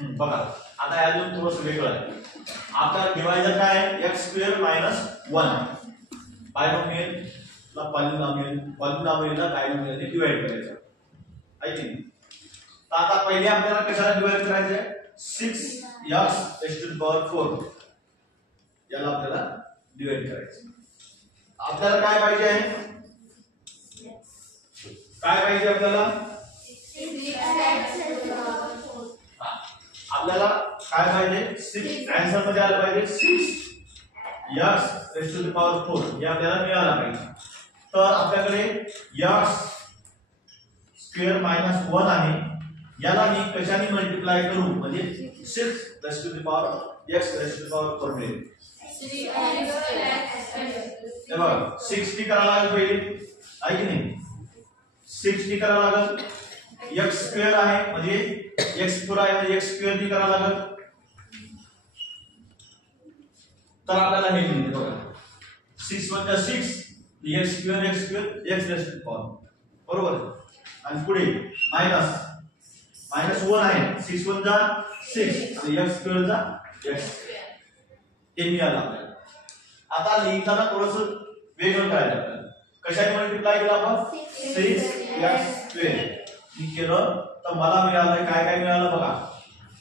बघा आता अजून थोडंसं वेगळं आहे. आपला डिवायझर काय आहे x² - 1. बायनॉमियल ला पॉलिनॉमियलला बायनॉमियलने डिवाइड करायचं आहे की नाही. तर आता पहिले आपल्याला कशाला डिवाइड करायचं आहे 6x⁴ याला आपल्याला डिवाइड करायचं. आपल्याला काय पाहिजे आहे आपल्याला काय पाहिजे 6 आन्सर मध्ये आलं पाहिजे 6x⁴ हे आपल्याला मिळालं पाहिजे. तर आपल्याकडे x² - 1 आहे. याला मी कशाने मल्टिप्लाय करू म्हणजे 6x⁴ मिळेल. हे बघा 60 करायला लागेल पहिले आहे की नाही 60 करायला लागेल. x² आहे म्हणजे x² आहे म्हणजे x² नी करायला लागेल. तर आपल्याला हे मिळते बघा 6 * 6 x² बरोबर. आणि पुढे मायनस 1 आहे 6 * 1 = 6 आणि x² चा x हे मिळालं आपल्याला. आता लिहिताना थोडंसं वेगळं करायचं आपल्याला. कशाने मल्टिप्लाय केलं आपण 6x² मी केलं तर मला मिळालं काय मिळालं बघा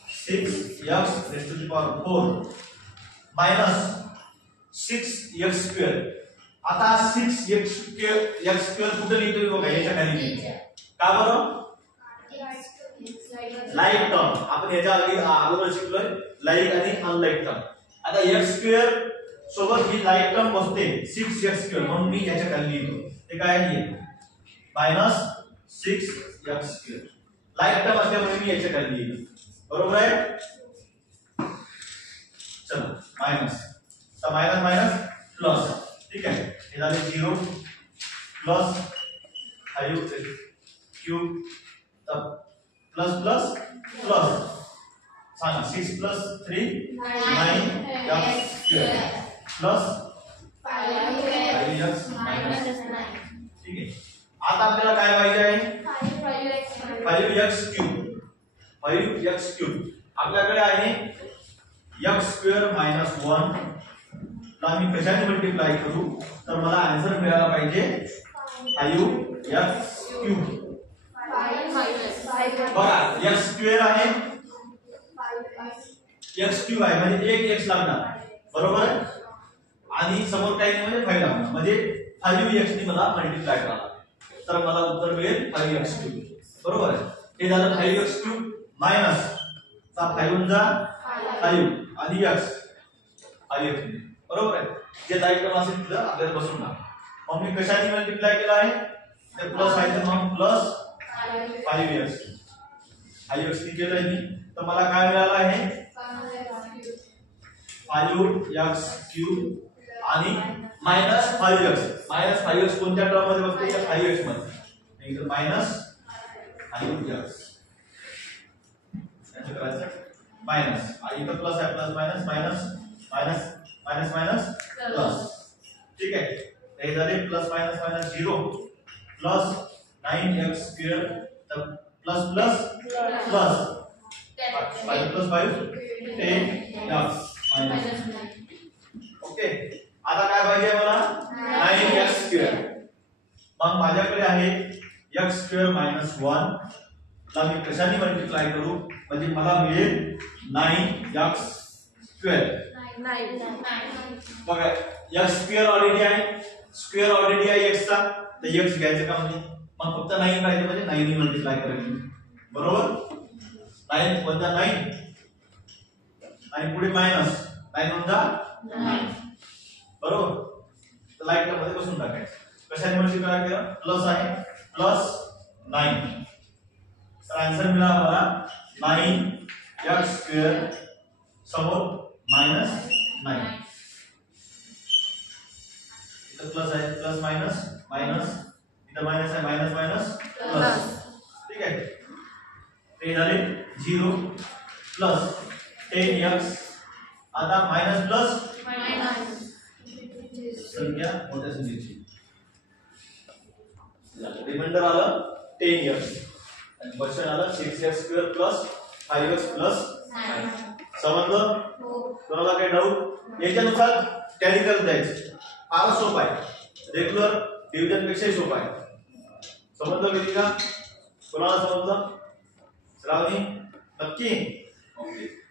6x⁴ मायनस 6x². आता 6x² कुठे लिहितोय बघा याच्या खाली लिहितो. का बरं लाईक टर्म आपण याच्या अगोदर शिकलोय लाईक आणि अनलाईक टर्म. आता x² सोबत ही लाईक टर्म बसते 6x² म्हणून मी याच्या खाली लिहितो. ते काय आहे मायनस 6x². लाईक टर्म असल्यामुळे मी याच्या खाली लिहितो बरोबर आहे. चला मायनस तर मायनस प्लस ठीक आहे हे झाले 0 प्लस 5x³ तर प्लस प्लस प्लस सांगा 6 + 3 9x² प्लस 5x - 9 ठीक आहे. आता आपल्याला काय पाहिजे आहे 5x³ आपल्याकडे आहे x² - 1 ला मी कशाने मल्टिप्लाय करू तर मला आन्सर मिळाला पाहिजे 5x³ बघा x² आहे x³ आहे म्हणजे एक x लागणार बरोबर आहे आणि समोर काही नाही म्हणजे 5 लागणार म्हणजे 5x ने मला मल्टिप्लाय करायला तर मला उत्तर मिळेल 5x³ बरोबर आहे. हे झालं 5x³ मायनस 5 * 5 आणि x 5x बरोबर आहे. जे लाईक टर्म असेल तिथं आपल्याला बसून टाक. मग मी कशाने मल्टिप्लाय केलं आहे ते प्लस आहे तर मग प्लस 5x ने केलं मी तर मला काय मिळालं आहे 5x³ आणि मायनस 5x कोणत्या टर्म मध्ये बसते या 5x मध्ये इथे मायनस 5x याचं करायचं मायनस आणि इथे प्लस आहे प्लस मायनस प्लस ठीक आहे. हे झाले प्लस मायनस 0 प्लस 9x² तर plus plus plus 5 + 5 10x minus okay. आता काय पाहिजे मला 9x². मग माझ्याकडे आहे x² - 1 ला मी कशाने मल्टिप्लाय करू म्हणजे मला मिळेल 9x². बघा x² ऑलरेडी आहे स्क्वेअर ऑलरेडी आहे x चा तर x घ्यायचं का म्हणजे मग फक्त 9 पाहिजे म्हणजे 9 ने मल्टिप्लाय करायचं बरोबर. 9 * 1 = 9 आणि पुढे मायनस 9 * 1 = 9 बरोबर. तर लाईक टर्म मध्ये बसून टाकायचं. कशाने मल्टिप्लाय केलं प्लस आहे प्लस 9 तर आन्सर मिळाला मला 9x² समोर मायनस 9 इथं प्लस आहे प्लस मायनस इथं मायनस आहे मायनस प्लस ठीक आहे. ते झाले 0 प्लस 10x आता मायनस प्लस संख्या मोठ्या संख्येची रिमाइंडर आलं 10x आणि क्वेश्चन आलं 6x² + 5x + समजलं? कोणाला काही डाऊट? याच्यानुसार कॅरी करत जायचं. फारच सोपं आहे, रेग्युलर डिव्हिजन पेक्षाही सोपं आहे. समजलं वेदिका? कोणाला समजलं? श्रावणी नक्की? ओके.